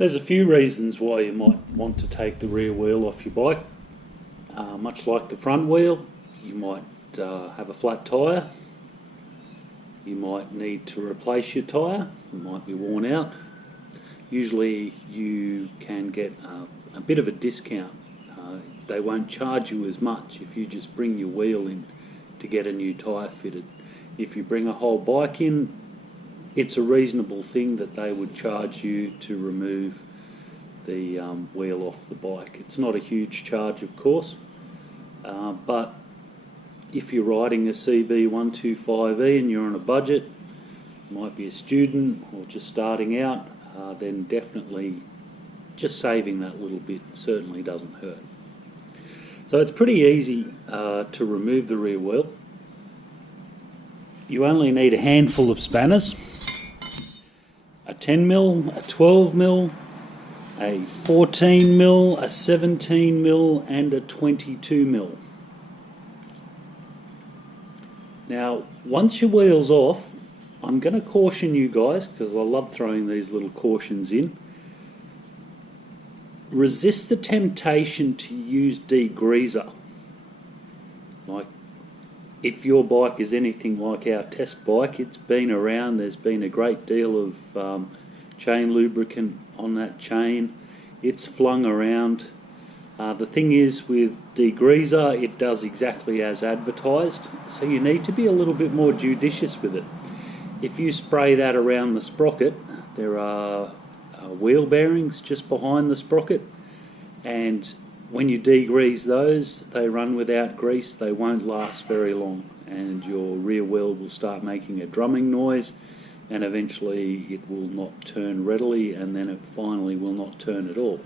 There's a few reasons why you might want to take the rear wheel off your bike. Much like the front wheel, you might have a flat tyre. You might need to replace your tyre, it might be worn out. Usually you can get a bit of a discount. They won't charge you as much if you just bring your wheel in to get a new tyre fitted. If you bring a whole bike in, it's a reasonable thing that they would charge you to remove the wheel off the bike. It's not a huge charge, of course, but if you're riding a CB125E and you're on a budget, you might be a student or just starting out, then definitely just saving that little bit certainly doesn't hurt. So it's pretty easy to remove the rear wheel. You only need a handful of spanners, a 10mm, a 12mm, a 14mm, a 17mm and a 22mm. Now, once your wheel's off, I'm going to caution you guys, because I love throwing these little cautions in. Resist the temptation to use degreaser. Like, if your bike is anything like our test bike, it's been around, there's been a great deal of chain lubricant on that chain, it's flung around. The thing is, with degreaser, it does exactly as advertised, so you need to be a little bit more judicious with it. If you spray that around the sprocket, there are wheel bearings just behind the sprocket, and when you degrease those, they run without grease, they won't last very long, and your rear wheel will start making a drumming noise, and eventually it will not turn readily, and then it finally will not turn at all.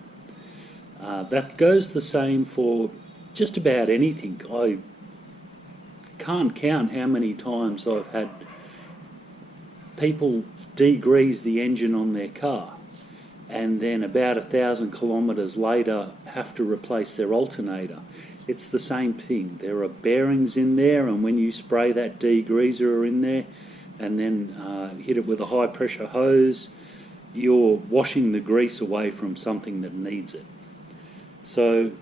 That goes the same for just about anything. I can't count how many times I've had people degrease the engine on their car and then about 1,000 kilometres later have to replace their alternator. It's the same thing. There are bearings in there, and when you spray that degreaser in there and then hit it with a high pressure hose, you're washing the grease away from something that needs it. So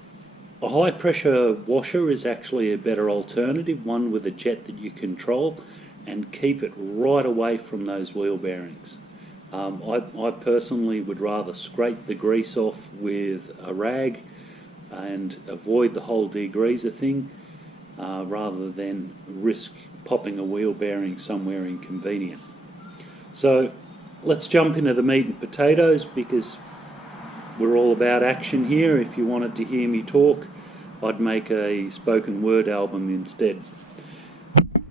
a high pressure washer is actually a better alternative, one with a jet that you control and keep it right away from those wheel bearings. I personally would rather scrape the grease off with a rag and avoid the whole degreaser thing rather than risk popping a wheel bearing somewhere inconvenient. So let's jump into the meat and potatoes, because we're all about action here. If you wanted to hear me talk, I'd make a spoken word album instead.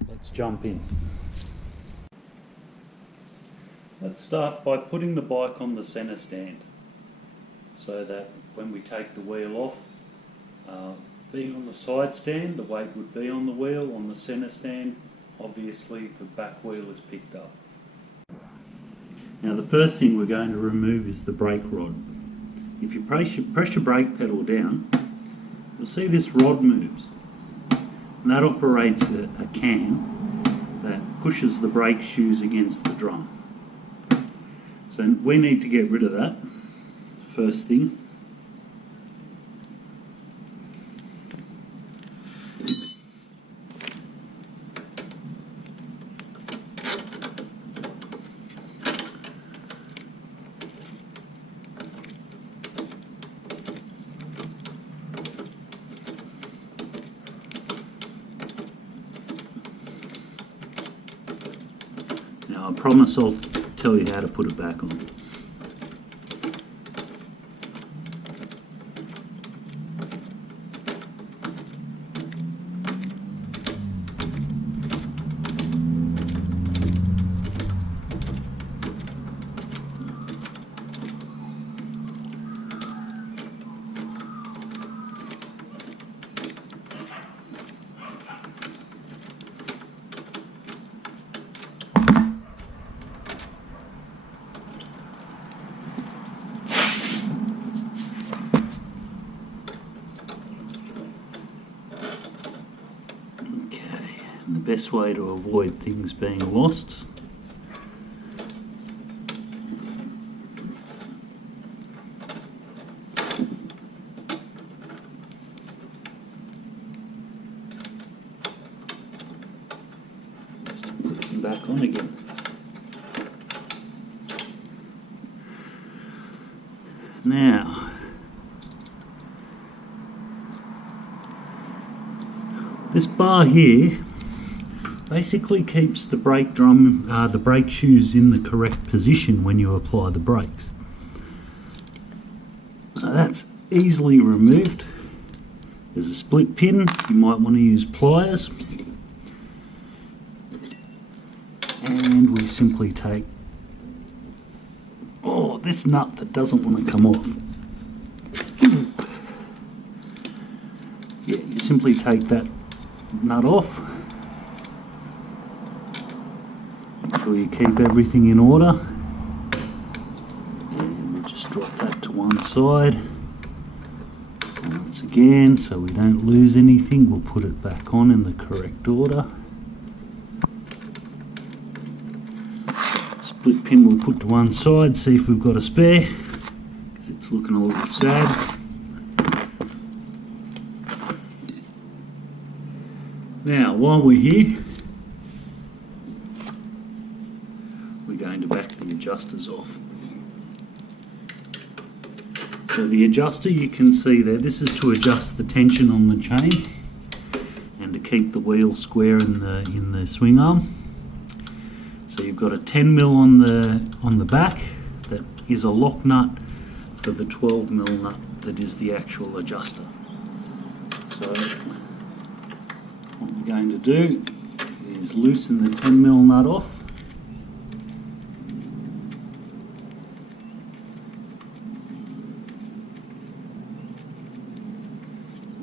Let's jump in. Let's start by putting the bike on the centre stand, so that when we take the wheel off, being on the side stand, the weight would be on the wheel. On the centre stand, obviously the back wheel is picked up. Now the first thing we're going to remove is the brake rod. If you press your brake pedal down, you'll see this rod moves, and that operates a cam that pushes the brake shoes against the drum. So we need to get rid of that, first thing. Now I promise I'll tell you how to put it back on. And the best way to avoid things being lost on again. Now, this bar here basically keeps the brake drum, the brake shoes in the correct position when you apply the brakes. So that's easily removed. There's a split pin, you might want to use pliers. And we simply take, this nut that doesn't want to come off. Yeah, you simply take that nut off. Make sure you keep everything in order. And we'll just drop that to one side. Once again, so we don't lose anything, we'll put it back on in the correct order. Split pin we'll put to one side, see if we've got a spare, because it's looking a little sad. Now, while we're here, we're going to back the adjusters off. So the adjuster, you can see there, this is to adjust the tension on the chain and to keep the wheel square in the swing arm. So you've got a 10mm on the back that is a lock nut for the 12mm nut that is the actual adjuster. So what we're going to do is loosen the 10mm nut off.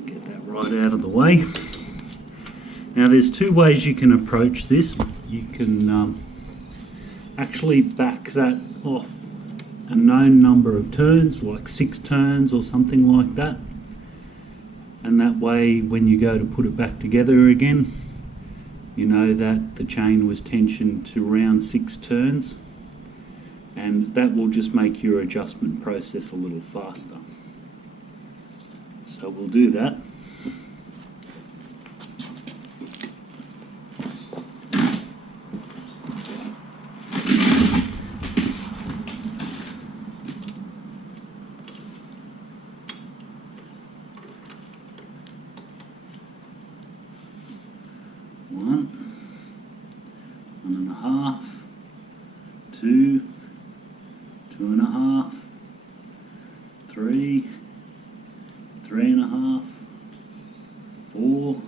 Get that right out of the way. Now there's two ways you can approach this. You can actually back that off a known number of turns, like 6 turns or something like that, and that way when you go to put it back together again, you know that the chain was tensioned to around 6 turns, and that will just make your adjustment process a little faster. So we'll do that. One and a half, 2, 2.5, 3, 3.5, 4,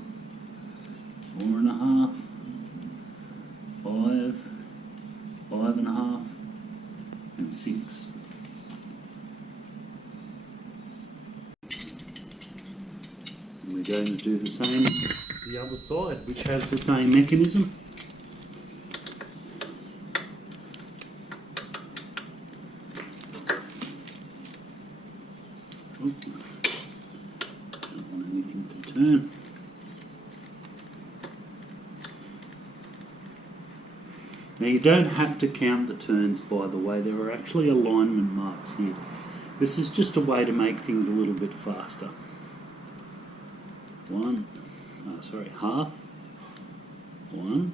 4.5, 5, 5.5, and 6. And we're going to do the same the other side, which has the same mechanism. Don't want anything to turn. Now you don't have to count the turns, by the way. There are actually alignment marks here. This is just a way to make things a little bit faster. Half, 1,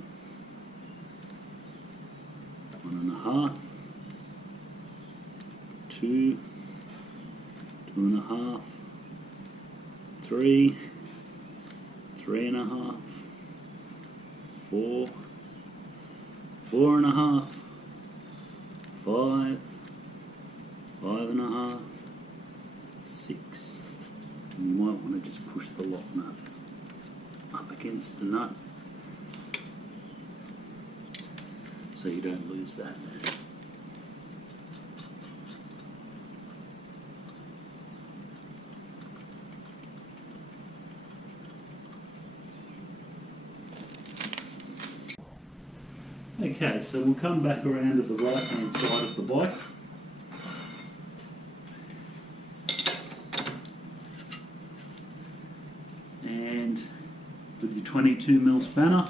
1.5, 2, 2.5, 3, 3.5, 4, 4.5, 5, 5.5, 6. And you might want to just push the lock nut up against the nut so you don't lose that. Okay, so we'll come back around to the right hand side of the bike. And with your 22mm spanner,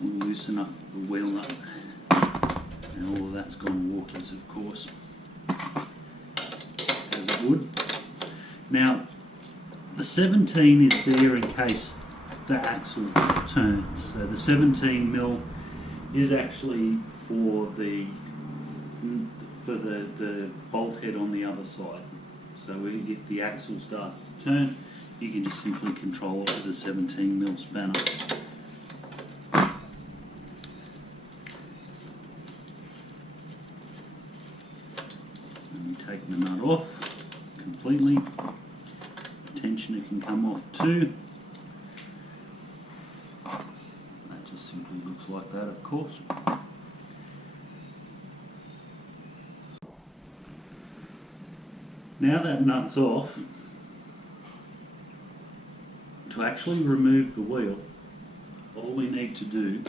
we'll loosen up the wheel nut. And all of that's gone to walkers, of course, as it would. Now, the 17 is there in case the axle turns. So the 17mm is actually for the bolt head on the other side. So if the axle starts to turn, you can just simply control it with a 17mm spanner. And we take the nut off completely. The tensioner can come off too. That just simply looks like that, of course. Now that nut's off, to actually remove the wheel, all we need to do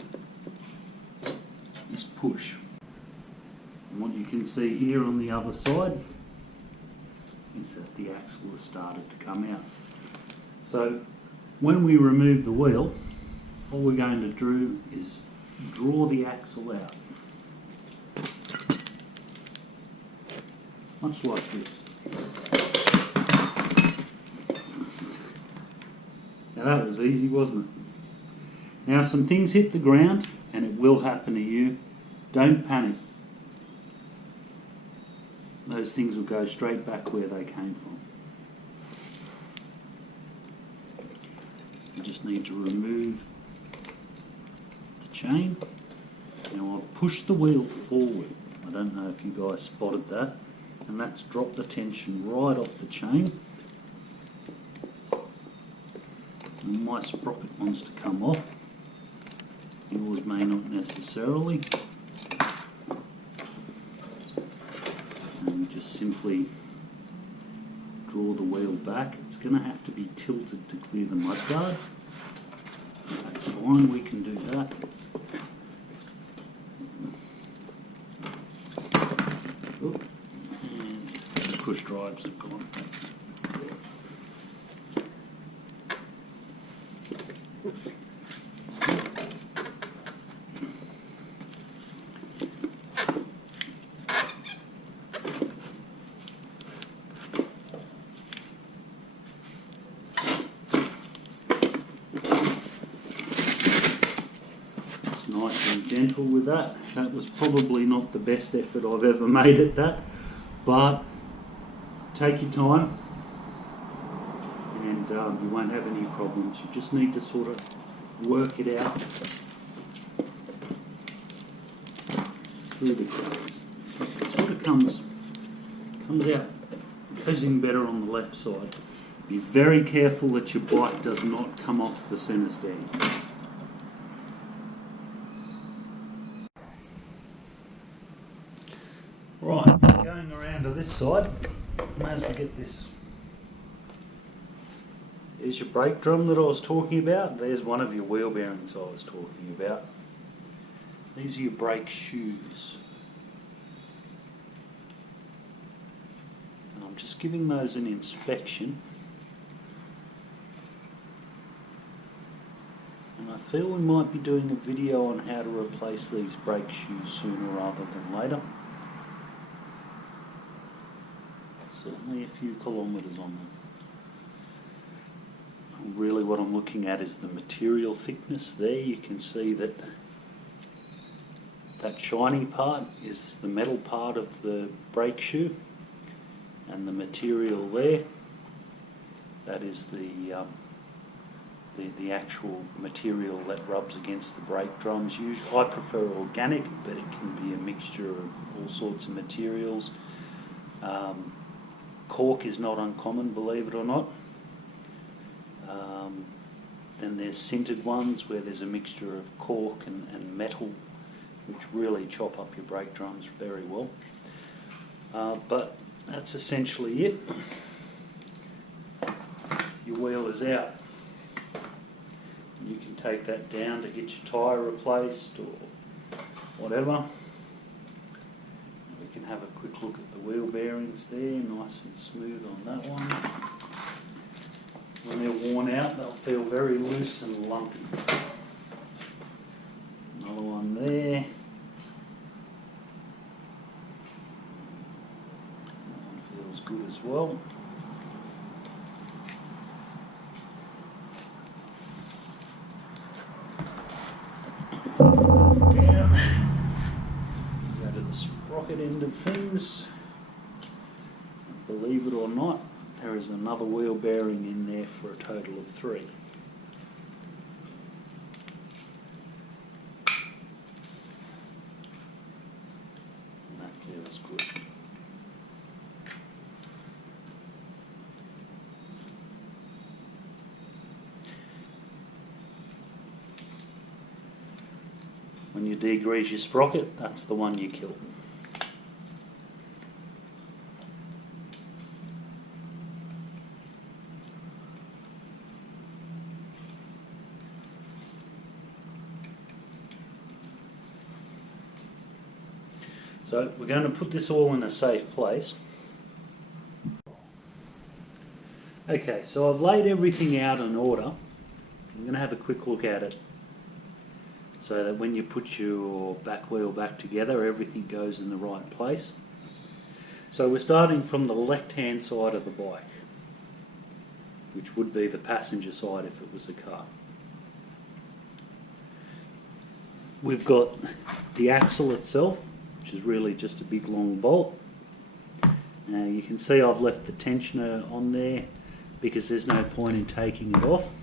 is push. And what you can see here on the other side is that the axle has started to come out. So when we remove the wheel, all we're going to do is draw the axle out. Much like this. Now that was easy, wasn't it? Now some things hit the ground, and it will happen to you. Don't panic. Those things will go straight back where they came from. You just need to remove the chain. Now I've pushed the wheel forward. I don't know if you guys spotted that. And that's dropped the tension right off the chain. And my sprocket wants to come off. Yours may not necessarily. And we just simply draw the wheel back. It's going to have to be tilted to clear the mudguard. That's fine, we can do that. Oop. And the Cush Drives have gone. Nice and gentle with that. That was probably not the best effort I've ever made at that, but take your time and you won't have any problems. You just need to sort of work it out through the cracks. It sort of comes out, goes in better on the left side. Be very careful that your bike does not come off the centre stand. Right, so going around to this side, may as well get this. There's your brake drum that I was talking about. There's one of your wheel bearings I was talking about. These are your brake shoes. And I'm just giving those an inspection. And I feel we might be doing a video on how to replace these brake shoes sooner rather than later. Certainly a few kilometres on them. Really what I'm looking at is the material thickness. There you can see that that shiny part is the metal part of the brake shoe, and the material there, that is the actual material that rubs against the brake drums. Usually I prefer organic, but it can be a mixture of all sorts of materials. Cork is not uncommon, believe it or not. Then there's sintered ones where there's a mixture of cork and metal, which really chop up your brake drums very well. But that's essentially it. Your wheel is out. You can take that down to get your tyre replaced or whatever. We can have a quick look at the wheel bearings there, nice and smooth on that one. When they're worn out, they'll feel very loose and lumpy. Another one there. That one feels good as well. Down. Go to the sprocket end of things. Believe it or not, there is another wheel bearing in there for a total of 3. And that feels good. When you degrease your sprocket, that's the one you kill. So we're going to put this all in a safe place. Okay, so I've laid everything out in order. I'm going to have a quick look at it so that when you put your back wheel back together, everything goes in the right place. So we're starting from the left-hand side of the bike, which would be the passenger side if it was a car. We've got the axle itself, which is really just a big long bolt. Now you can see I've left the tensioner on there because there's no point in taking it off.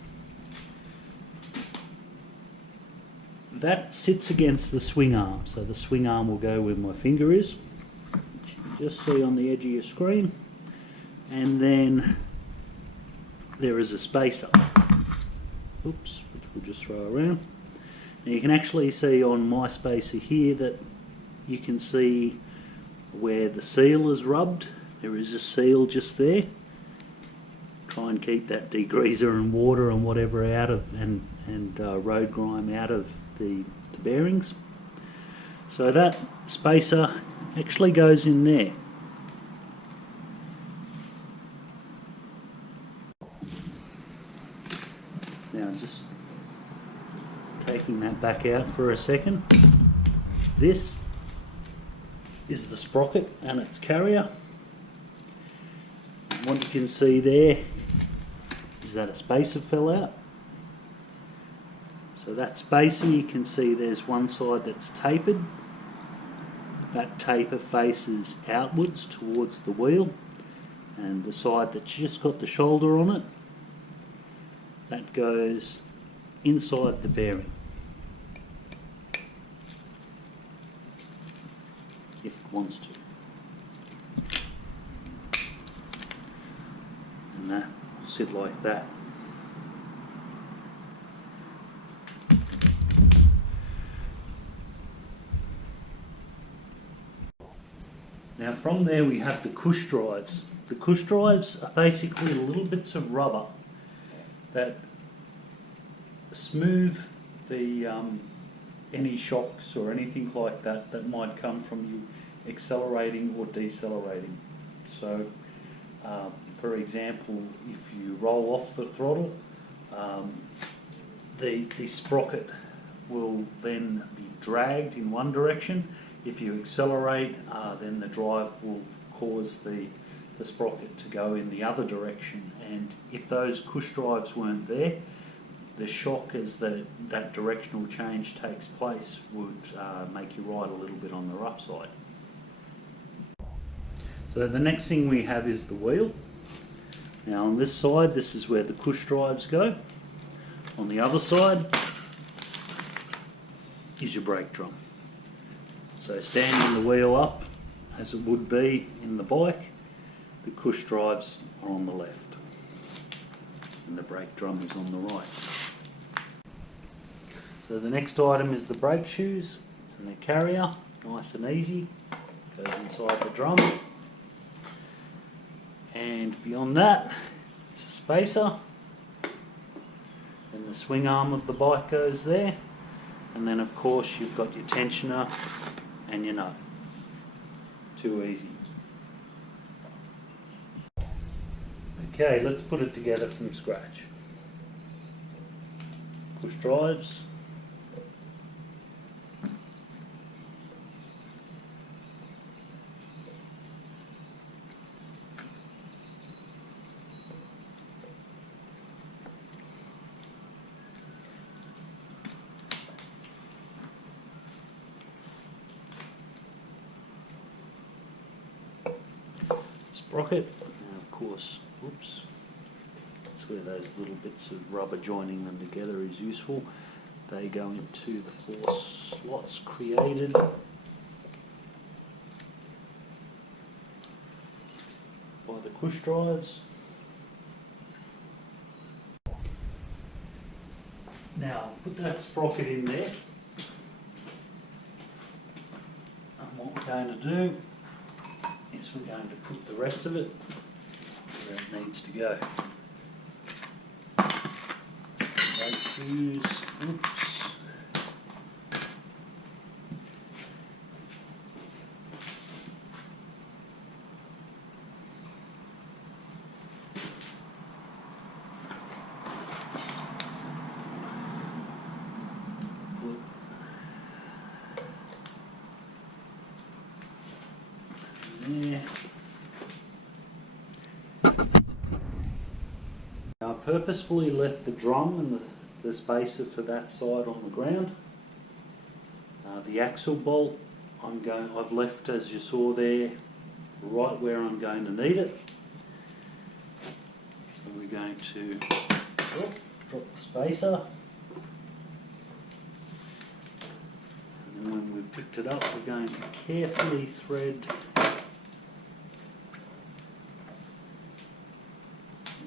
That sits against the swing arm, so the swing arm will go where my finger is, which you can just see on the edge of your screen. And then there is a spacer, oops, which we'll just throw around. Now you can actually see on my spacer here that you can see where the seal is rubbed. There is a seal just there. Try and keep that degreaser and water and whatever out of, and road grime out of the bearings. So that spacer actually goes in there. Now just taking that back out for a second. This is the sprocket and its carrier. And what you can see there is that a spacer fell out. So that spacer, you can see there's one side that's tapered. That taper faces outwards towards the wheel, and the side that's just got the shoulder on it, that goes inside the bearing. If it wants to. And that will sit like that. Now from there we have the Cush Drives. The Cush Drives are basically little bits of rubber that smooth the any shocks or anything like that that might come from you accelerating or decelerating. So for example, if you roll off the throttle, the sprocket will then be dragged in one direction. If you accelerate, then the drive will cause the sprocket to go in the other direction. And if those Cush drives weren't there, the shock as that directional change takes place would make you ride a little bit on the rough side. So the next thing we have is the wheel. Now on this side, this is where the Cush drives go. On the other side is your brake drum. So standing the wheel up as it would be in the bike, the Cush drives are on the left and the brake drum is on the right. So the next item is the brake shoes and the carrier, nice and easy, goes inside the drum. And beyond that, it's a spacer, and the swing arm of the bike goes there, and then of course you've got your tensioner and your nut. Too easy. Okay, let's put it together from scratch. Cush drives. sprocket. And of course, oops, that's where those little bits of rubber joining them together is useful. They go into the 4 slots created. By the Cush Drives. Now put that sprocket in there, and what we're going to do is we're going to put the rest of it where it needs to go. Oops. There. Now I purposefully left the drum and the spacer for that side on the ground. The axle bolt I've left, as you saw there, right where I'm going to need it. So we're going to drop the spacer. And then when we've picked it up, we're going to carefully thread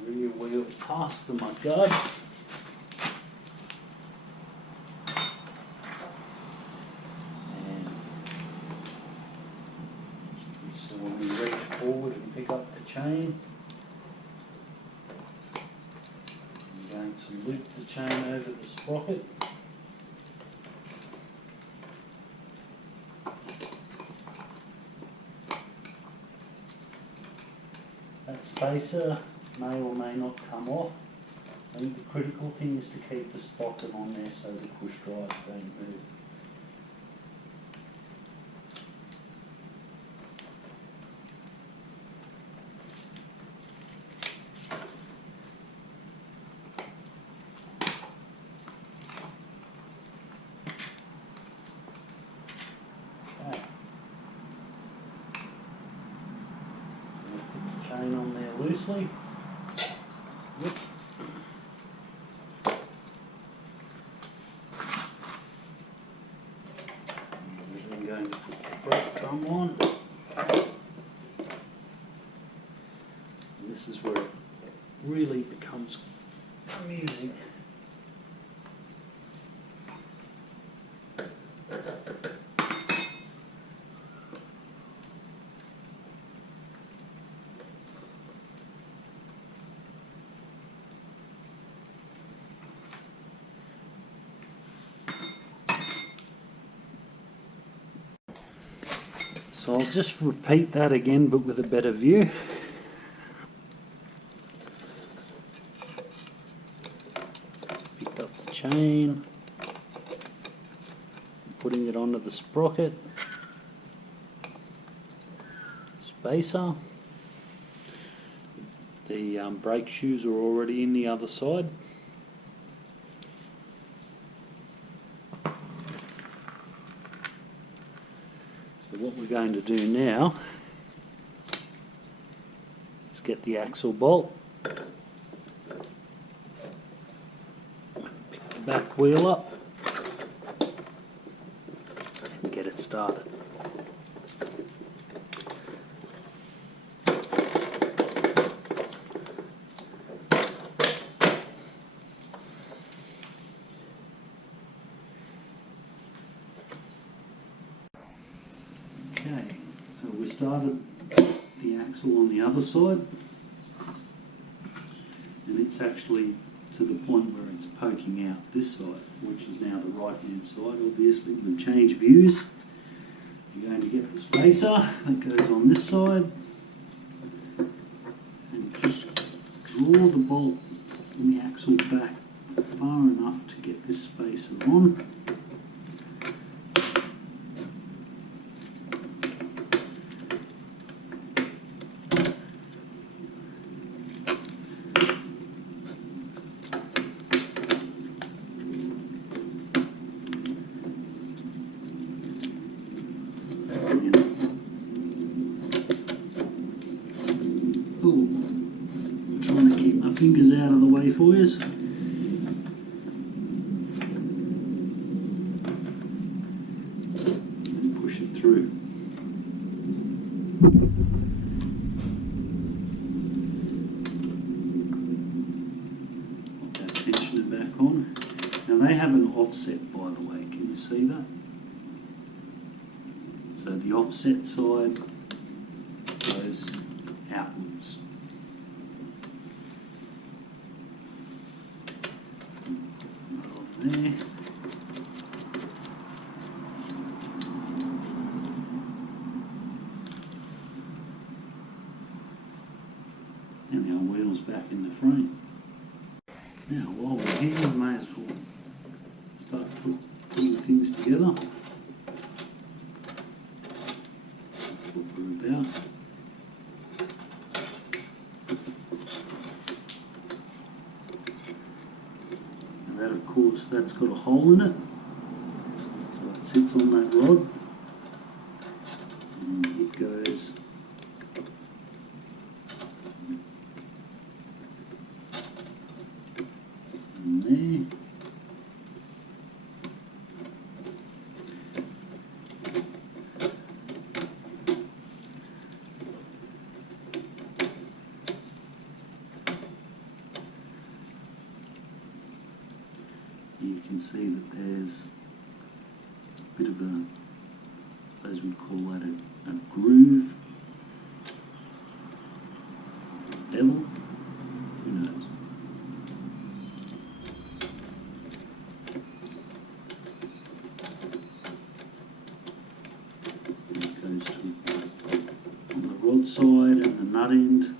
rear wheel past the mudguard. And so when we reach forward and pick up the chain, I'm going to loop the chain over the sprocket. That spacer may or may not come off. I think the critical thing is to keep the sprocket on there so the push drives don't move. Okay. So put the chain on there loosely. Yep. And then going to put the brake drum on. And this is where it really becomes amusing. So I'll just repeat that again, but with a better view. Picked up the chain, putting it onto the sprocket, spacer. The brake shoes are already in the other side. What we're going to do now is get the axle bolt, pick the back wheel up and get it started. Okay, so we started the axle on the other side, and it's actually to the point where it's poking out this side, which is now the right hand side. Obviously we've changed views. You're going to get the spacer that goes on this side and just draw the bolt on the axle back far enough to get this spacer on. Cool. Trying to keep my fingers out of the way for you. And push it through. Put that tensioner back on. Now they have an offset, by the way. Can you see that? So the offset side goes outwards. There. And our wheel's back in the frame. Now while we're here, we may as well start putting things together. That's what we're about. Now that, of course, that's got a hole in it, so it sits on that rod, and it goes in there. You can see that there's a bit of a, as we call that, a groove, bevel, who knows. It goes to, on the rod side, and the nut end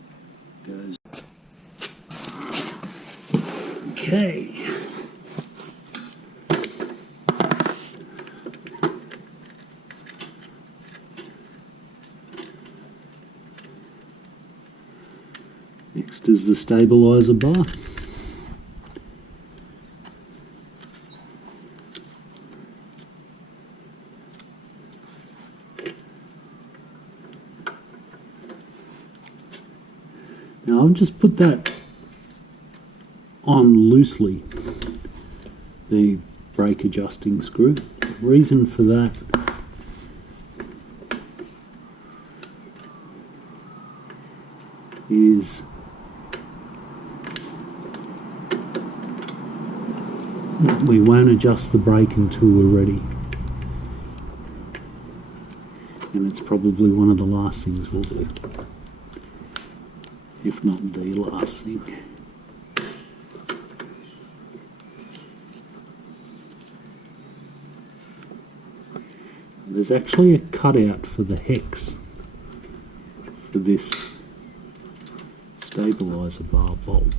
goes. Okay. Next is the stabilizer bar. Now I'll just put that on loosely, the brake adjusting screw. The reason for that is we won't adjust the brake until we're ready, and it's probably one of the last things we'll do, if not the last thing. There's actually a cutout for the hex for this stabilizer bar bolt.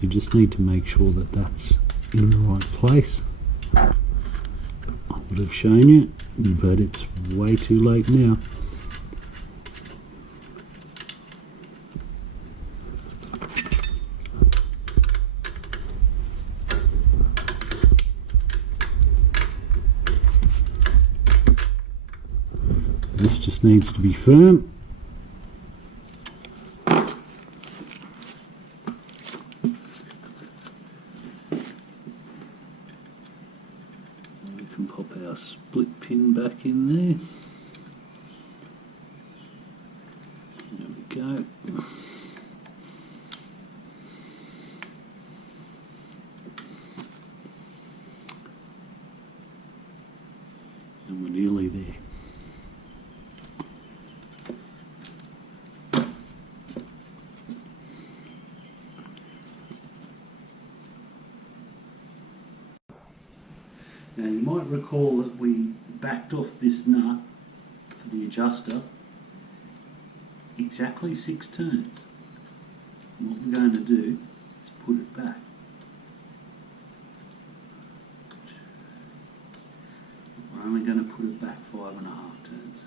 You just need to make sure that that's in the right place. I would have shown you, but it's way too late now. This just needs to be firm. We can pop our split pin back in there. There we go. And we're nearly there. Now you might recall that we backed off this nut for the adjuster exactly 6 turns. And what we're going to do is put it back. We're only going to put it back 5.5 turns.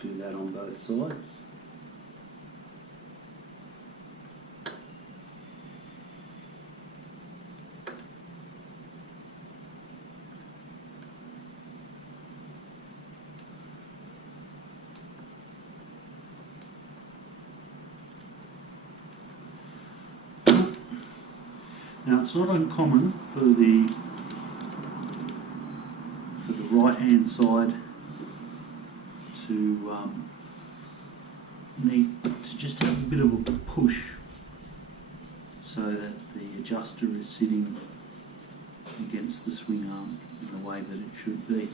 Do that on both sides. Now it's not uncommon for the right hand side to need to just have a bit of a push so that the adjuster is sitting against the swing arm in the way that it should be.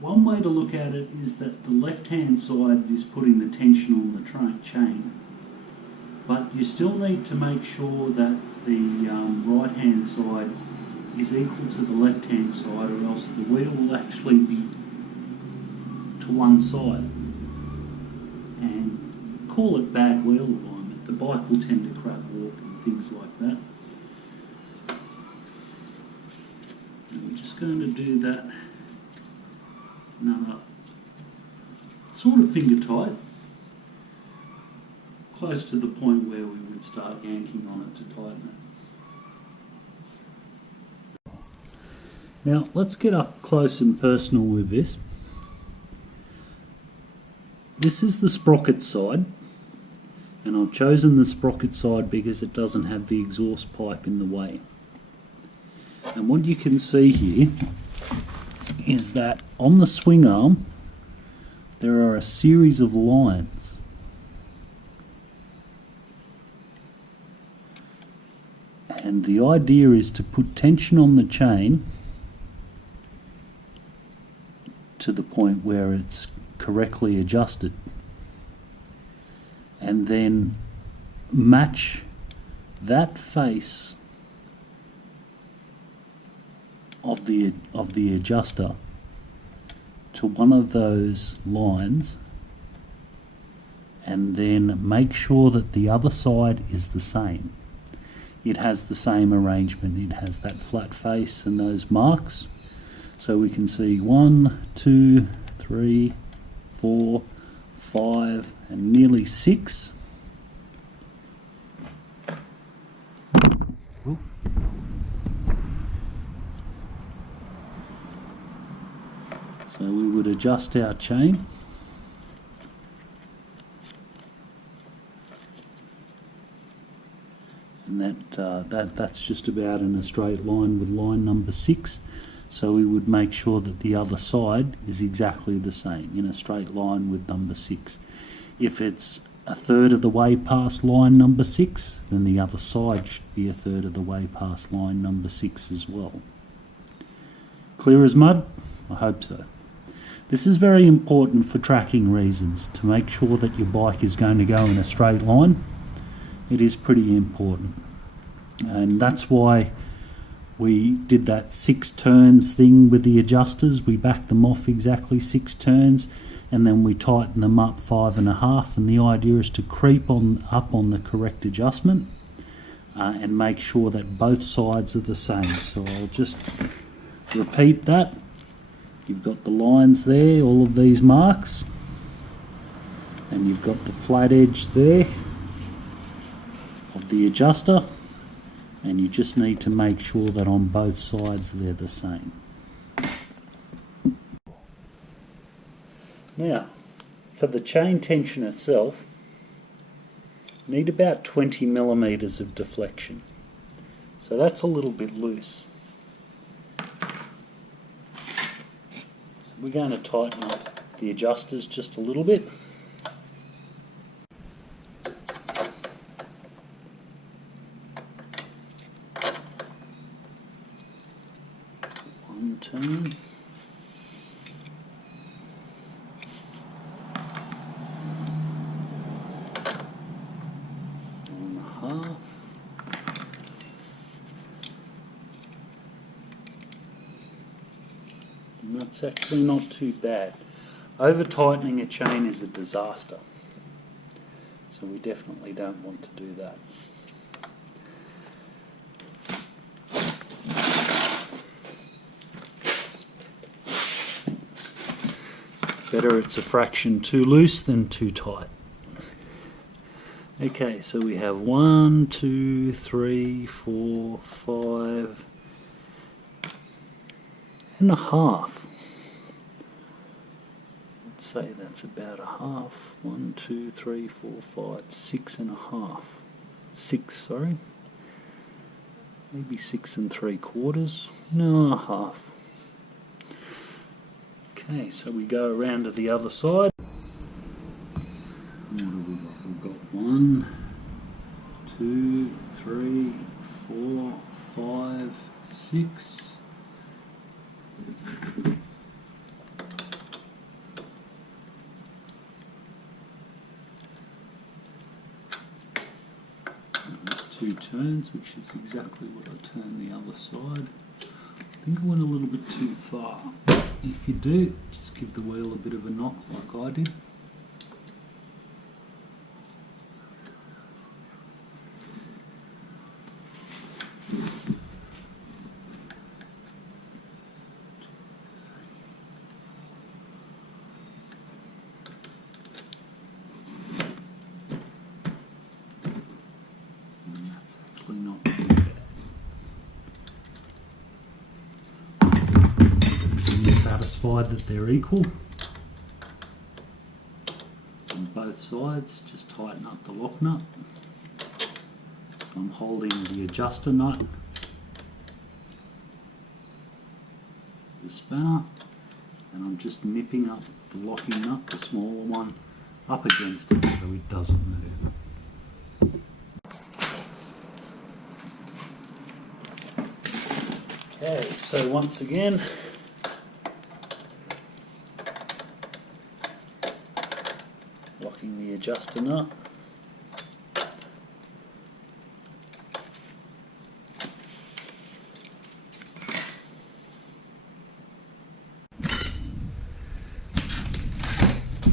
One way to look at it is that the left hand side is putting the tension on the chain, but you still need to make sure that the right hand side is equal to the left hand side, or else the wheel will actually be to one side, and call it bad wheel alignment. The bike will tend to crab walk and things like that. And we're just going to do that another sort of finger tight, close to the point where we would start yanking on it to tighten it. Now let's get up close and personal with this. This is the sprocket side, and I've chosen the sprocket side because it doesn't have the exhaust pipe in the way. And what you can see here is that on the swing arm there are a series of lines. And the idea is to put tension on the chain to the point where it's correctly adjusted, and then match that face of the adjuster to one of those lines, and then make sure that the other side is the same. It has the same arrangement. It has that flat face and those marks. So we can see 1, 2, 3, 4, 5, and nearly 6. So we would adjust our chain. And that's just about in a straight line with line number 6. So we would make sure that the other side is exactly the same, in a straight line with number 6. If it's a third of the way past line number 6, then the other side should be a third of the way past line number 6 as well. Clear as mud? I hope so. This is very important for tracking reasons, to make sure that your bike is going to go in a straight line. It is pretty important. And that's why we did that 6 turns thing with the adjusters. We backed them off exactly 6 turns, and then we tighten them up 5.5. And the idea is to creep up on the correct adjustment and make sure that both sides are the same. So I'll just repeat that. You've got the lines there, all of these marks, and you've got the flat edge there of the adjuster. And you just need to make sure that on both sides they're the same. Now, for the chain tension itself, you need about 20 millimeters of deflection. So that's a little bit loose. So we're going to tighten up the adjusters just a little bit. Turn. 1.5. And that's actually not too bad. Over tightening a chain is a disaster, so we definitely don't want to do that. Better it's a fraction too loose than too tight. Okay, so we have 1, 2, 3, 4, 5 and a half. Let's say that's about a half. 1, 2, 3, 4, 5, 6.5. 6, sorry. Maybe 6 3/4. No, half. Okay, so we go around to the other side. What have we got? We've got 1, 2, 3, 4, 5, 6. That's 2 turns, which is exactly what I turned the other side. I think I went a little bit too far. If you do, just give the wheel a bit of a knock like I did. Not too bad. You're satisfied that they're equal on both sides. Just tighten up the lock nut. I'm holding the adjuster nut, the spanner, and I'm just nipping up the locking nut, the smaller one, up against it so it doesn't move. Okay, so once again, locking the adjuster nut.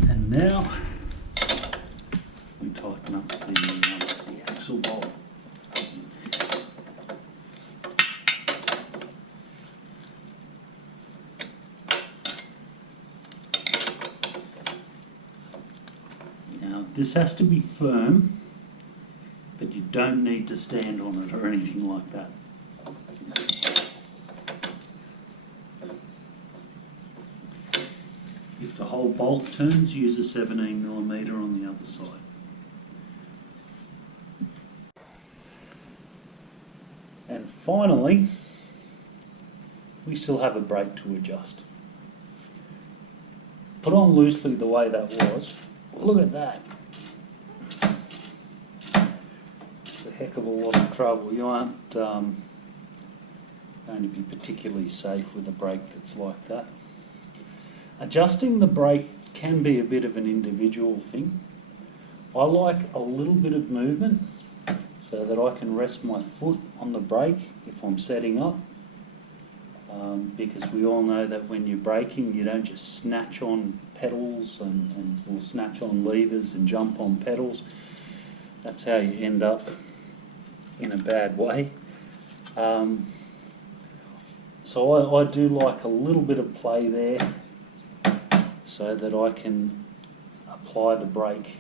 And now we tighten up the axle bolt. This has to be firm, but you don't need to stand on it or anything like that. If the whole bolt turns, use a 17mm on the other side. And finally, we still have a brake to adjust. Put on loosely the way that was. Look at that. Heck of a lot of trouble. You aren't going to be particularly safe with a brake that's like that. Adjusting the brake can be a bit of an individual thing. I like a little bit of movement so that I can rest my foot on the brake if I'm setting up, because we all know that when you're braking you don't just snatch on pedals and or snatch on levers and jump on pedals. That's how you end up in a bad way. So I do like a little bit of play there so that I can apply the brake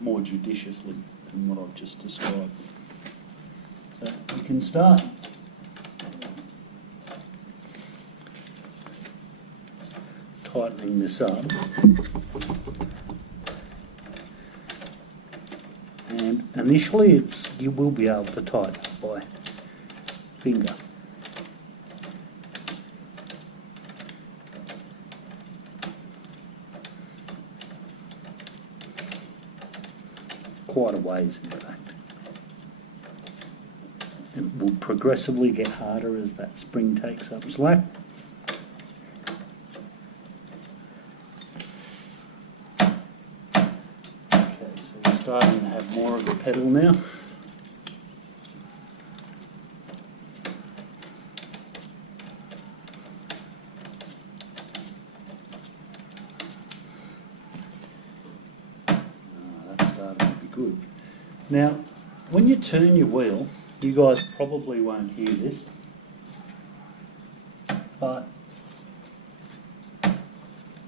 more judiciously than what I've just described. So we can start. Tightening this up. And initially you will be able to tighten it by finger. Quite a ways in fact. It will progressively get harder as that spring takes up slack. Starting to have more of a pedal now. That's starting to be good. Now, when you turn your wheel, you guys probably won't hear this, but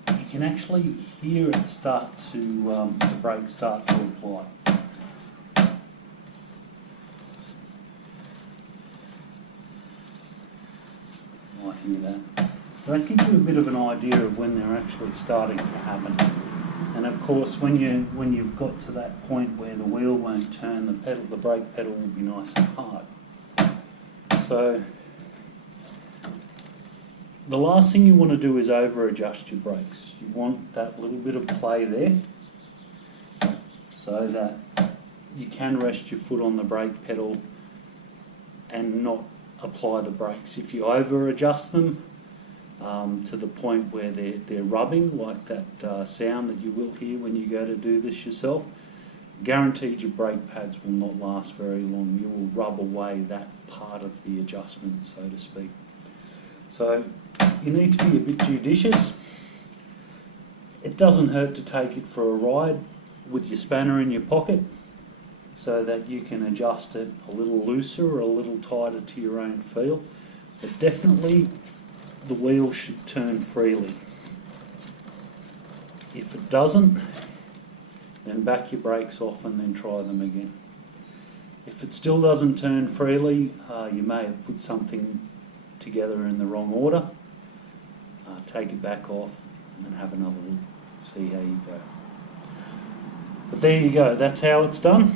you can actually hear it start to, the brake start to apply. Might hear that. So that gives you a bit of an idea of when they're actually starting to happen. And of course, when you've got to that point where the wheel won't turn, the brake pedal will be nice and hard. So the last thing you want to do is over adjust your brakes. You want that little bit of play there so that you can rest your foot on the brake pedal and not apply the brakes. If you over adjust them to the point where they're rubbing, like that sound that you will hear when you go to do this yourself, guaranteed your brake pads will not last very long. You will rub away that part of the adjustment, so to speak. So you need to be a bit judicious. It doesn't hurt to take it for a ride with your spanner in your pocket so that you can adjust it a little looser or a little tighter to your own feel. But definitely the wheel should turn freely. If it doesn't, then back your brakes off and then try them again. If it still doesn't turn freely, you may have put something together in the wrong order. Take it back off and have another look, see how you go. But there you go, that's how it's done.